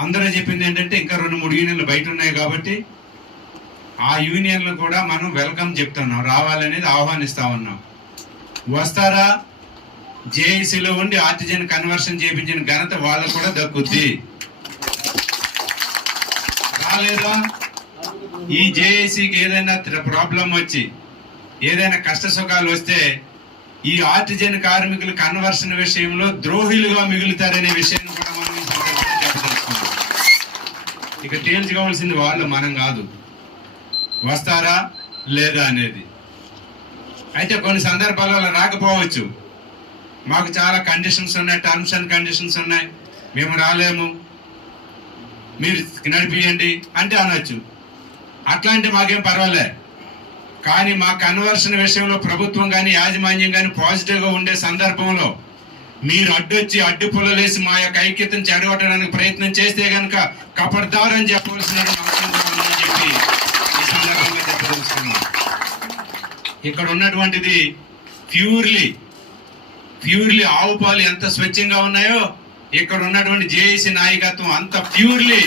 అందరూ చెప్పింది ఏంటంటే ఇంకా రెండు మూడు యూనియన్లు బయట ఉన్నాయి కాబట్టి ఆ యూనియన్లు కూడా మనం వెల్కమ్ చెప్తున్నాం రావాలనేది ఆహ్వానిస్తా ఉన్నాం. వస్తారా? జేఏసీలో ఉండి ఆర్టిజన్ కన్వర్షన్ చేయించిన ఘనత వాళ్ళకు కూడా దక్కుద్ది. రాలేదా? ఈ జేఏసీకి ఏదైనా ప్రాబ్లం వచ్చి ఏదైనా కష్ట సుఖాలు వస్తే ఈ ఆర్టిజన్ కార్మికులు కన్వర్షన్ విషయంలో ద్రోహులుగా మిగులుతారనే విషయాన్ని కూడా మనం ఇక తేల్చుకోవాల్సింది వాళ్ళు మనం కాదు. వస్తారా లేదా అనేది. అయితే కొన్ని సందర్భాల్లో అలా రాకపోవచ్చు. మాకు చాలా కండిషన్స్ ఉన్నాయి టర్మ్స్ అండ్ కండిషన్స్ ఉన్నాయి. మేము రాలేము. మీరు నడిపియండి అంటే అనొచ్చు. అట్లాంటి మాకేం పర్వాలే. కానీ మా కన్వర్షన్ విషయంలో ప్రభుత్వం కానీ యాజమాన్యం కానీ పాజిటివ్గా ఉండే సందర్భంలో మీరు అడ్డొచ్చి అడ్డు పొలలేసి మా యొక్క ఐక్యతను చెడగొట్టడానికి ప్రయత్నం చేస్తే గనక కపడతారని చెప్పవలసిన అవసరం చెప్పి ఈ సందర్భంగా చెప్పదలుచుకున్నాం. ఇక్కడ ఉన్నటువంటిది ప్యూర్లీ ప్యూర్లీ ఆవు పాలు ఎంత స్వచ్ఛంగా ఉన్నాయో ఇక్కడ ఉన్నటువంటి జేఏసీ నాయకత్వం అంత ప్యూర్లీ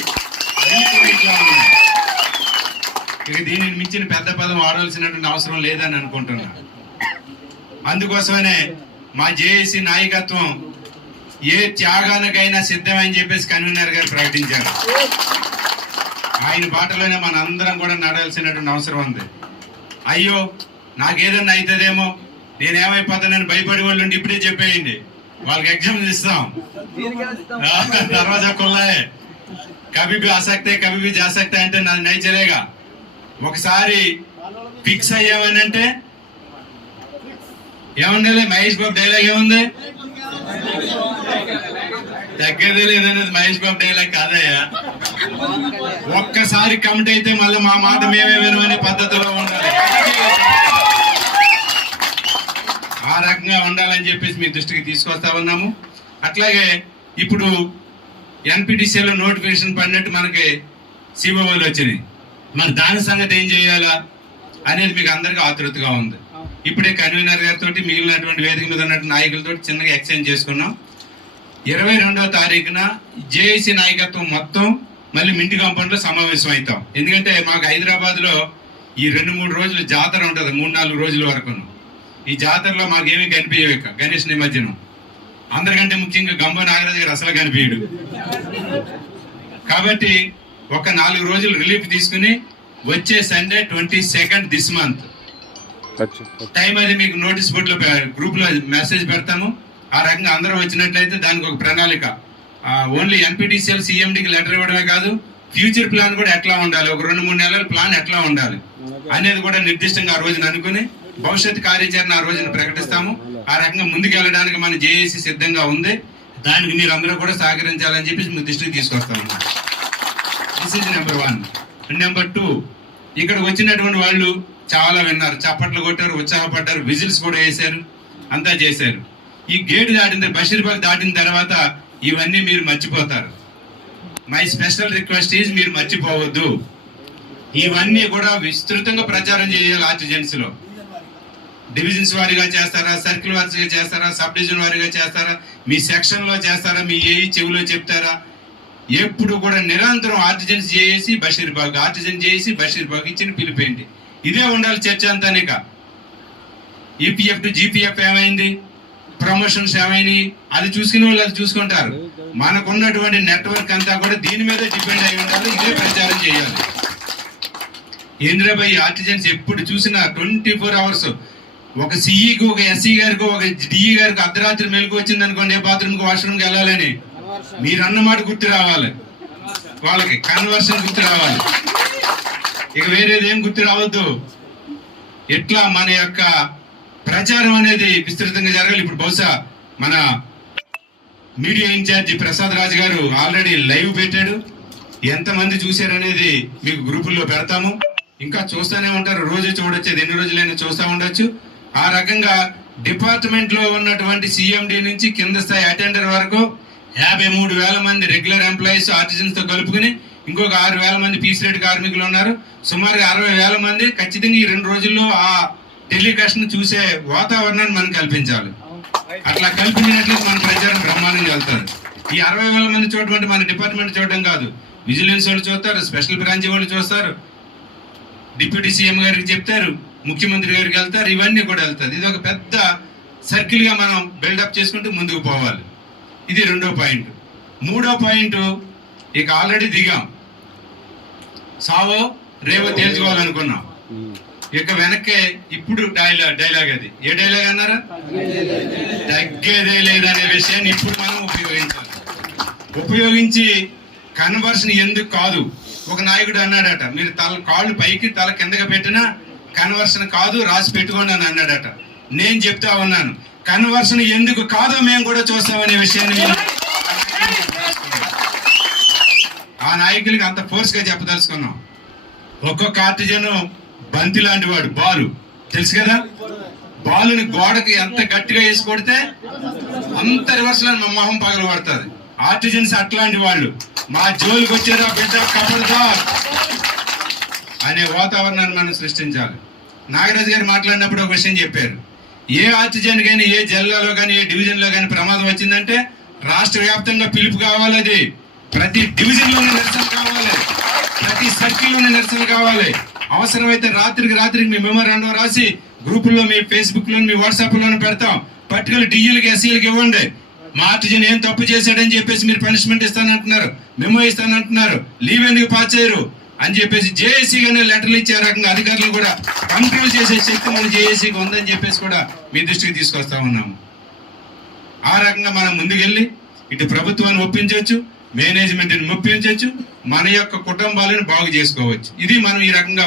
ఇక దీనిని మించిన పెద్ద పదం ఆడవలసినటువంటి అవసరం లేదని అనుకుంటున్నా అందుకోసమనే మా జేఏసీ నాయకత్వం ఏ త్యాగానికైనా సిద్ధమని చెప్పేసి కన్వీనర్ గారు ప్రకటించారు. ఆయన బాటలోనే మన అందరం కూడా నడాల్సినటువంటి అవసరం ఉంది. అయ్యో నాకేదన్నా అవుతుందేమో నేనేమైపోతానని భయపడి వాళ్ళు ఉండి ఇప్పుడే చెప్పేయండి. వాళ్ళకి ఎగ్జామ్స్ ఇస్తాం. తర్వాత కుల్లాయే. కవి ఆసక్తే కవి జాసక్తే అంటే నాది నైచరేగా. ఒకసారి ఫిక్స్ అయ్యామనంటే ఏముండాలి మహేష్ బాబు డైలాగ్ ఏముంది? తగ్గేదే లేదనేది మహేష్ బాబు డైలాగ్ కాదయ్యా. ఒక్కసారి కమిట్ అయితే మళ్ళీ మా మాట మేమే వినమనే పద్ధతిలో ఉండాలి. ఆ రకంగా ఉండాలని చెప్పేసి మీ దృష్టికి తీసుకొస్తా ఉన్నాము. అట్లాగే ఇప్పుడు ఎన్పిటిసిలో నోటిఫికేషన్ పడినట్టు మనకి సిబోలు వచ్చినాయి. మరి దాని సంగతి ఏం చేయాలా అనేది మీకు అందరికీ ఆతృతగా ఉంది. ఇప్పుడే కన్వీనర్ గారితో మిగిలినటువంటి వేదిక మీద ఉన్నటువంటి నాయకులతో చిన్నగా ఎక్స్చేంజ్ చేసుకున్నాం. ఇరవై రెండవ తారీఖున జేఏసీ నాయకత్వం మొత్తం మళ్ళీ మింటి కాంపౌండ్లో సమావేశం అవుతాం. ఎందుకంటే మాకు హైదరాబాద్లో ఈ రెండు మూడు రోజులు జాతర ఉంటుంది మూడు నాలుగు రోజుల వరకు ఈ జాతరలో మాకేమీ కనిపించవు ఇక గణేష్ నిమజ్జనం. అందరికంటే ముఖ్యంగా గంబ నాగరాజు గారు అసలు కనిపించడు. కాబట్టి ఒక నాలుగు రోజులు రిలీఫ్ తీసుకుని వచ్చే Sunday twenty second this month. Time అది మీకు నోటీస్ బోర్డ్లో గ్రూప్లో మెసేజ్ పెడతాము. ఆ రకంగా అందరూ వచ్చినట్లయితే దానికి ఒక ప్రణాళిక. ఓన్లీ ఎన్పిటిసిఎల్ సిఎండికి లెటర్ ఇవ్వడమే కాదు ఫ్యూచర్ ప్లాన్ కూడా ఎట్లా ఉండాలి? ఒక రెండు మూడు నెలల ప్లాన్ ఎట్లా ఉండాలి? అనేది కూడా నిర్దిష్టంగా ఆ రోజున అనుకుని భవిష్యత్ కార్యాచరణ ఆ రోజున ప్రకటిస్తాము. ఆ రకంగా ముందుకు వెళ్ళడానికి మన జేఏసీ సిద్ధంగా ఉంది. దానికి మీరు అందరూ కూడా సహకరించాలని చెప్పేసి మీ దృష్టికి తీసుకొస్తాము. This number one number two ఇక్కడ వచ్చినటువంటి వాళ్ళు చాలా విన్నారు. చప్పట్లు కొట్టారు ఉత్సాహపడ్డారు విజిల్స్ కూడా వేశారు అంతా చేశారు. ఈ గేట్ దాటిన బషీర్బాగ్ దాటిన తర్వాత ఇవన్నీ మీరు మర్చిపోతారు. మై స్పెషల్ రిక్వెస్ట్ ఈజ్ మీరు మర్చిపోవద్దు. ఇవన్నీ కూడా విస్తృతంగా ప్రచారం చేయాలి ఆర్టిజన్స్లో డివిజన్స్ వారీగా చేస్తారా సర్కిల్ వారీగా చేస్తారా సబ్ డివిజన్ వారీగా చేస్తారా మీ సెక్షన్లో చేస్తారా మీ ఏ చెవిలో చెప్తారా ఎప్పుడు కూడా నిరంతరం ఆర్టిజన్స్ చేసి బషీర్బాగ్ ఆర్టిజన్ చేసి బషీర్బాగ్ ఇచ్చిన పిలిపోయింది ఇదే ఉండాలి చర్చ అంతానిక ఈపీఎఫ్ టు జీపీఎఫ్ ఏమైంది? ప్రమోషన్స్ ఏమైనాయి? అది చూసుకునే వాళ్ళు అది చూసుకుంటారు. మనకున్నటువంటి నెట్వర్క్ అంతా కూడా దీని మీద డిపెండ్ అయి ఉండాలి ఇదే ప్రచారం చేయాలి. ఇంద్రబాయి ఆర్టిజన్స్ ఎప్పుడు చూసినా ట్వంటీ ఫోర్ అవర్స్. ఒక సిఈకి ఒక ఎస్సీ గారికి ఒక డిఈ గారికి అర్ధరాత్రి మెలకు వచ్చింది అనుకోండి ఏ బాత్రూమ్కి వాష్రూమ్కి వెళ్ళాలని. మీరు అన్నమాట గుర్తు రావాలి. వాళ్ళకి కన్వర్షన్ గుర్తు రావాలి. ఇక వేరేది ఏం గుర్తు రావద్దు. ఎట్లా మన యొక్క ప్రచారం అనేది విస్తృతంగా జరగాలి. ఇప్పుడు బహుశా మన మీడియా ఇన్ఛార్జి ప్రసాద్ రాజు గారు ఆల్రెడీ లైవ్ పెట్టాడు. ఎంతమంది చూశారనేది మీకు గ్రూపుల్లో పెడతాము. ఇంకా చూస్తూనే ఉంటారు. రోజు చూడొచ్చేది ఎన్ని రోజులైనా చూస్తూ ఉండొచ్చు. ఆ రకంగా డిపార్ట్మెంట్లో ఉన్నటువంటి సిఎండి నుంచి కింద స్థాయి అటెండర్ వరకు యాభై మూడు వేల మంది రెగ్యులర్ ఎంప్లాయీస్ ఆర్టిజన్స్తో కలుపుకుని ఇంకొక ఆరు వేల మంది పీస్ రేట్ కార్మికులు ఉన్నారు. సుమారుగా అరవై వేల మంది ఖచ్చితంగా ఈ రెండు రోజుల్లో ఆ టెలికాస్ట్ను చూసే వాతావరణాన్ని మనం కల్పించాలి. అట్లా కల్పించినట్లయితే మన ప్రచారం బ్రహ్మాండంగా వెళ్తారు ఈ అరవై వేల మంది చూడటం మన డిపార్ట్మెంట్ చూడడం కాదు. విజిలెన్స్ వాళ్ళు చూస్తారు స్పెషల్ బ్రాంచ్ వాళ్ళు చూస్తారు. డిప్యూటీ సీఎం గారికి చెప్తారు ముఖ్యమంత్రి గారికి వెళ్తారు ఇవన్నీ కూడా వెళ్తారు ఇది ఒక పెద్ద సర్కిల్గా మనం బిల్డప్ చేసుకుంటూ ముందుకు పోవాలి. ఇది రెండో పాయింట్. మూడో పాయింట్ ఇక ఆల్రెడీ దిగాం. సావో రేవో తేల్చుకోవాలనుకున్నాం. ఇక వెనక్కే ఇప్పుడు డైలాగ్ డైలాగ్ అది. ఏ డైలాగ్ అన్నారా? తగ్గేదే లేదనే విషయాన్ని ఇప్పుడు మనం ఉపయోగించాలి. ఉపయోగించి కన్వర్షన్ ఎందుకు కాదు? ఒక నాయకుడు అన్నాడట మీరు తల కాళ్ళు పైకి తల కిందకి పెట్టినా కన్వర్షన్ కాదు రాసి పెట్టుకోండి అని అన్నాడట. నేను చెప్తా ఉన్నాను కన్వర్షన్ ఎందుకు కాదో మేము కూడా చూస్తామనే విషయాన్ని ఆ నాయకులకి అంత ఫోర్స్గా చెప్పదలుచుకున్నాం. ఒక్కొక్క ఆర్టిజన్ బంతి లాంటి వాడు బాలు. తెలుసు కదా? బాలుని గోడకి ఎంత గట్టిగా వేసి కొడితే అంత రివర్స్లో మా మొహం పగలు పడుతుంది ఆర్టిజన్స్ అట్లాంటి వాళ్ళు. మా జోలికి వచ్చారా బిడ్డ? కబడదా అనే వాతావరణాన్ని మనం సృష్టించాలి. నాగరాజు గారు మాట్లాడినప్పుడు ఒక విషయం చెప్పారు. ఏ ఆర్టిజన్ కానీ ఏ జిల్లాలో కానీ ఏ డివిజన్లో కానీ ప్రమాదం వచ్చిందంటే రాష్ట్ర వ్యాప్తంగా పిలుపు కావాలి అది. ప్రతి డివిజన్లోనే నిరసన కావాలి. ప్రతి సర్కిల్లోనే నిరసన కావాలి. అవసరమైతే రాత్రికి రాత్రికి మీ మెమోరాండం రాసి గ్రూపుల్లో మీ ఫేస్బుక్లోని మీ వాట్సాప్లోనే పెడతాం. పర్టికులర్ డిఈలకి ఎస్సీలకి ఇవ్వండి. మా ఆర్టిజన్ ఏం తప్పు చేశాడని చెప్పేసి మీరు పనిష్మెంట్ ఇస్తానంటున్నారు. మెమో ఇస్తానంటున్నారు. లీవ్ ఎందుకు పాస్ చేయరు? అని చెప్పేసి జేఏసీ గానే లెటర్లు ఇచ్చే రకంగా అధికారులు కూడా కంట్రోల్ చేసే శక్తి మన జేఏసీకి ఉందని చెప్పేసి కూడా మీ దృష్టికి తీసుకొస్తా ఉన్నాము. ఆ రకంగా మనం ముందుకెళ్ళి ఇటు ప్రభుత్వాన్ని ఒప్పించవచ్చు మేనేజ్మెంట్ని ఒప్పించవచ్చు మన యొక్క కుటుంబాలను బాగు చేసుకోవచ్చు. ఇది మనం ఈ రకంగా